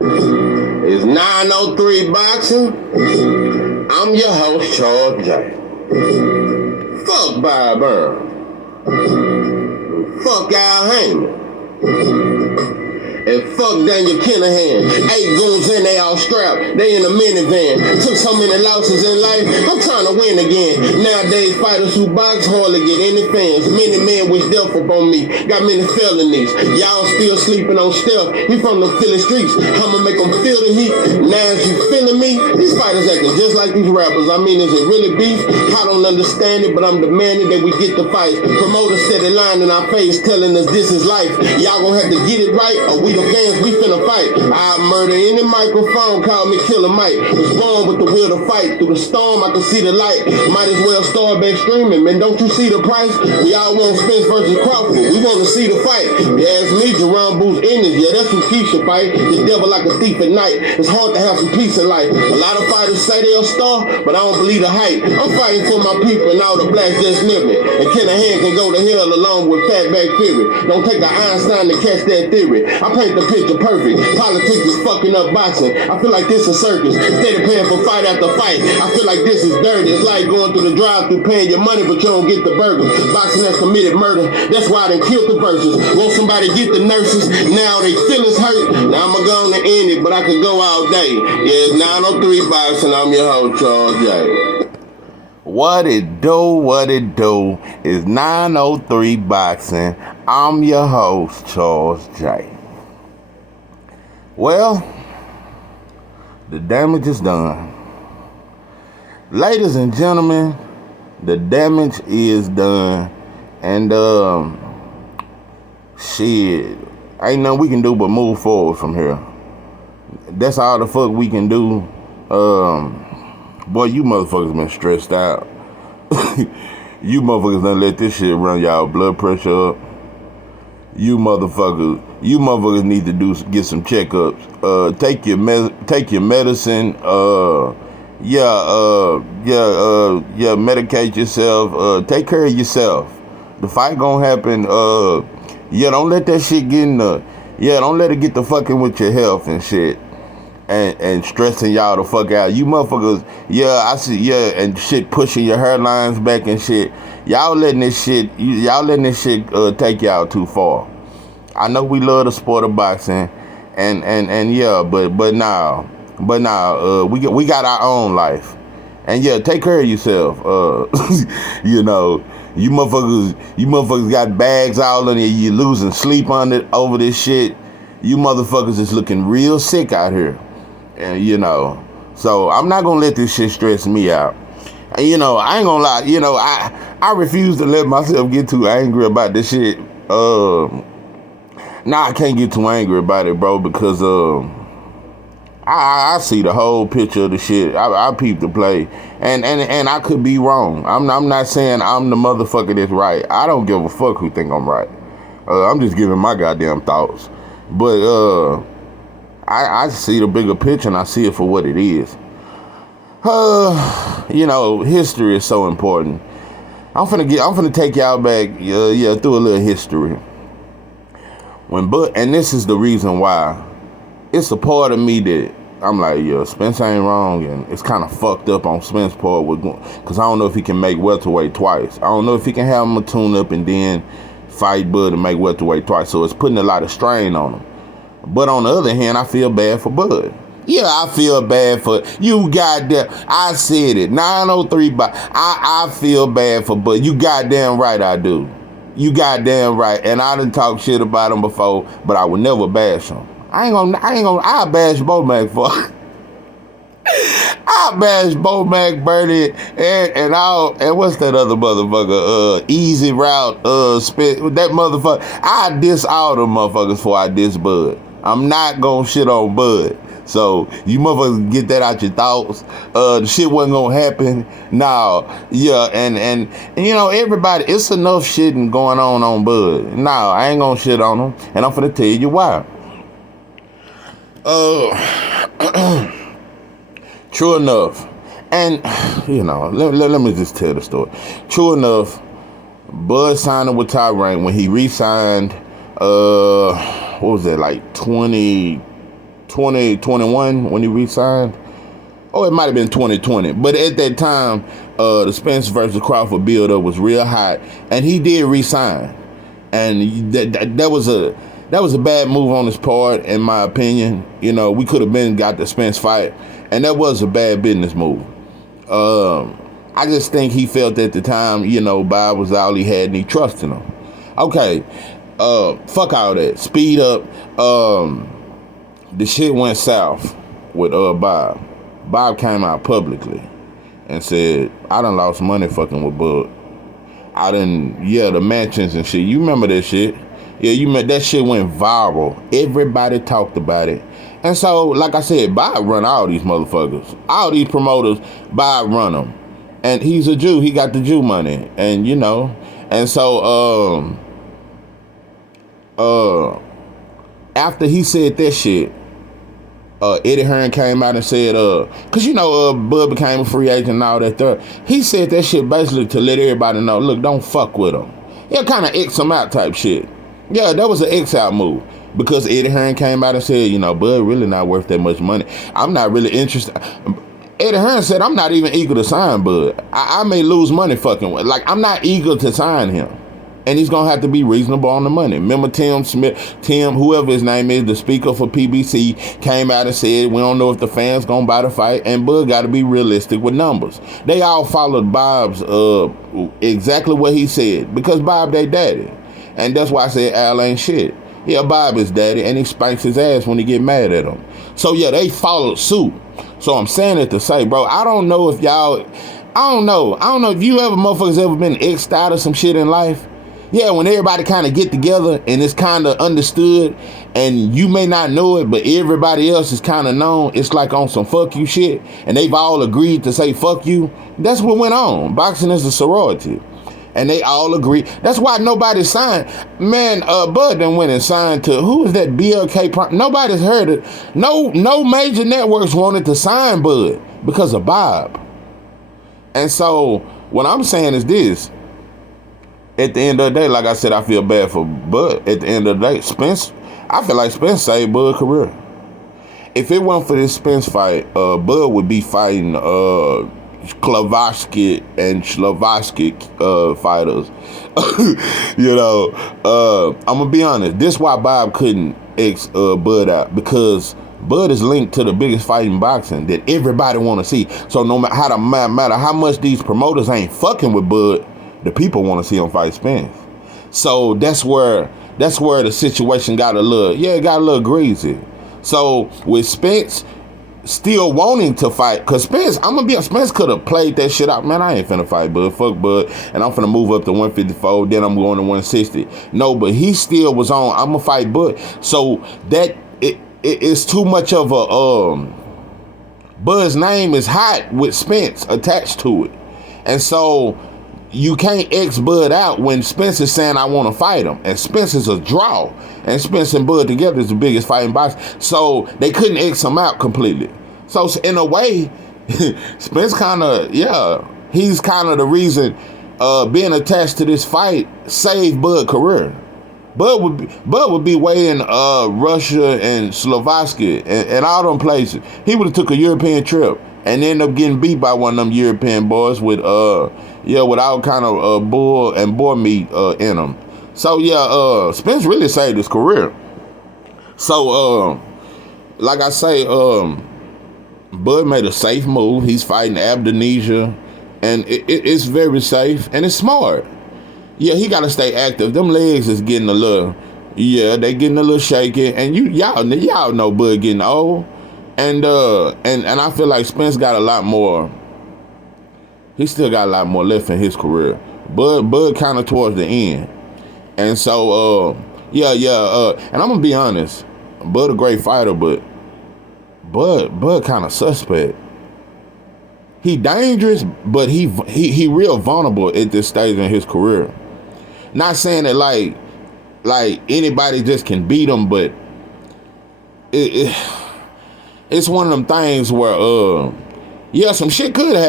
It's 903 Boxing. I'm your host, Charles J. Fuck Bob Byrne. Fuck Al Heyman. And fuck Daniel Kinahan. 8 goons in, they all strapped. They in a minivan. Took so many losses in life, I'm trying to win again. Nowadays, fighters who box hardly get any fans. Many men wish death upon me. Got many felonies. Y'all still sleeping on stealth. We from the Philly streets. I'ma make them feel the heat. Now as you feeling me, these fighters acting just like these rappers. I mean, is it really beef? I don't understand it, but I'm demanding that we get the fight. Promoters steady lying in our face, telling us this is life. Y'all gonna have to get it right, or we the fans, we finna fight. I murder any microphone, call me Killer Mike. Was born with the will to fight. Through the storm, I can see the light. Might as well start back streaming, man. Don't you see the price? We all want Spence versus Crawford. We want to see the fight. You ask me, Jerome Booth Ennis, yeah, that's who Keisha fight. The devil like a thief at night. It's hard to have some peace in life. A lot of fighters say they'll star, but I don't believe the hype. I'm fighting for my people and all the blacks that's living. And Kinahan can go to hell along with Fatback Fury. Don't take an Einstein to catch that theory. I paint the picture perfect. Politics is fucking up boxing. I feel like this is circus. Instead of paying for fight after fight, I feel like this is dirty. It's like going through the drive-thru paying your money, but you don't get the burger. Boxing has committed murder. That's why they killed the verses. Won't somebody get the nurses? Now they feelings hurt. Now I'm going to end it, but I could go all day. Yeah, it's 903 Boxing. I'm your host, Charles J. What it do, is 903 Boxing. I'm your host, Charles J. Well, the damage is done. Ladies and gentlemen, the damage is done. And, shit, ain't nothing we can do but move forward from here. That's all the fuck we can do. Boy, you motherfuckers been stressed out. You motherfuckers done let this shit run y'all blood pressure up. You motherfuckers need to get some checkups. Take your medicine. Medicate yourself. Take care of yourself. The fight gonna happen. Don't let that shit get in the. Don't let it get the fucking with your health and shit. And stressing y'all the fuck out. You motherfuckers, I see, and shit pushing your hairlines back and shit. Y'all letting this shit take y'all too far. I know we love the sport of boxing, but now, we got our own life. And take care of yourself. You motherfuckers got bags all in it. You losing sleep on it over this shit. You motherfuckers is looking real sick out here. And, so I'm not gonna let this shit stress me out. And, I ain't gonna lie, I refuse to let myself get too angry about this shit. I can't get too angry about it, bro, because I see the whole picture of the shit. I peep the play, and I could be wrong. I'm not saying I'm the motherfucker that's right. I don't give a fuck who think I'm right. I'm just giving my goddamn thoughts. But I see the bigger picture and I see it for what it is. History is so important. I'm finna take y'all back, through a little history. And this is the reason why. It's a part of me that I'm like, Spence ain't wrong, and it's kind of fucked up on Spence's part because I don't know if he can make welterweight twice. I don't know if he can have him a tune-up and then fight Bud and make welterweight twice. So it's putting a lot of strain on him. But on the other hand, I feel bad for Bud. Yeah, I feel bad for you. Goddamn, I said it. 903, but I feel bad for Bud. You goddamn right, I do. You goddamn right. And I done talked shit about him before, but I would never bash him. I bash Bomac for. I bash Bomac, Bernie, and what's that other motherfucker? Easy Route, that motherfucker. I diss all them motherfuckers before I diss Bud. I'm not gonna shit on Bud. So you motherfuckers get that out your thoughts. The shit wasn't gonna happen. No, and everybody, it's enough shitting going on Bud. No, I ain't gonna shit on him, and I'm finna tell you why. True enough, and let me just tell the story. True enough, Bud signed with Tyrant when he re-signed. What was that, like 20? 2021 when he re-signed. Oh, it might have been 2020. But at that time, the Spence versus Crawford build-up was real hot, and he did re-sign. And that was a bad move on his part, in my opinion. You know, we could have got the Spence fight, and that was a bad business move. I just think he felt at the time, you know, Bob was all he had, and he trusted him. Okay, fuck all that. Speed up. The shit went south with Bob. Bob came out publicly and said, I done lost money fucking with Bud. The mansions and shit. You remember that shit? Yeah, that shit went viral. Everybody talked about it. And so, like I said, Bob run all these motherfuckers. All these promoters, Bob run them. And he's a Jew. He got the Jew money. And, you know, and so, after he said that shit, Eddie Hearn came out and said, cause you know, Bud became a free agent and all that stuff. He said that shit basically to let everybody know, look, don't fuck with him. Yeah, kind of X him out type shit. Yeah, that was an X out move. Because Eddie Hearn came out and said, you know, Bud really not worth that much money. I'm not really interested. Eddie Hearn said, I'm not even eager to sign Bud. I may lose money fucking with. Like, I'm not eager to sign him. And he's gonna have to be reasonable on the money. Remember Tim Smith, whoever his name is, the speaker for PBC, came out and said, we don't know if the fans gonna buy the fight, and Bud gotta be realistic with numbers. They all followed Bob's exactly what he said, because Bob they daddy. And that's why I said Al ain't shit. Yeah, Bob is daddy, and he spanks his ass when he get mad at him. So yeah, they followed suit. So I'm saying it to say, bro, I don't know if you motherfuckers ever been X'd out of some shit in life. Yeah, when everybody kind of get together and it's kind of understood and you may not know it, but everybody else is kind of known, it's like on some fuck you shit, and they've all agreed to say fuck you. That's what went on. Boxing is a sorority. And they all agree. That's why nobody signed. Man, Bud done went and signed to, who is that, BLK? Nobody's heard it. No major networks wanted to sign Bud because of Bob. And so what I'm saying is this. At the end of the day, like I said, I feel bad for Bud. At the end of the day, I feel like Spence saved Bud's career. If it weren't for this Spence fight, Bud would be fighting Klavatsky and Slavatsky fighters. You know, I'm gonna be honest. This is why Bob couldn't X Bud out, because Bud is linked to the biggest fight in boxing that everybody want to see. So no matter how much these promoters ain't fucking with Bud, the people want to see him fight Spence. So that's where the situation got a little greasy. So with Spence still wanting to fight, because Spence could have played that shit out. Man, I ain't finna fight Bud. Fuck Bud. And I'm finna move up to 154. Then I'm going to 160. No, but he still was on, I'm gonna fight Bud. So that it's too much of a Bud's name is hot with Spence attached to it. And so you can't X Bud out when Spence is saying I want to fight him. And Spence is a draw. And Spence and Bud together is the biggest fight in boxing. So they couldn't X him out completely. So in a way, Spence he's kind of the reason being attached to this fight saved Bud's career. Bud would be way in Russia and Slovakia and all them places. He would have took a European trip and ended up getting beat by one of them European boys with all kind of bull and boar meat in them. So Spence really saved his career. So like I say, Bud made a safe move. He's fighting Abdonesia, and it's very safe and it's smart. Yeah, he got to stay active. Them legs is getting they getting a little shaky, and y'all know Bud getting old. And I feel like Spence got a lot more. He still got a lot more left in his career. Bud kind of towards the end. And so, and I'm gonna be honest, Bud a great fighter, but Bud kind of suspect. He dangerous, but he real vulnerable at this stage in his career. Not saying that like anybody just can beat him, but it's one of them things where some shit could happen.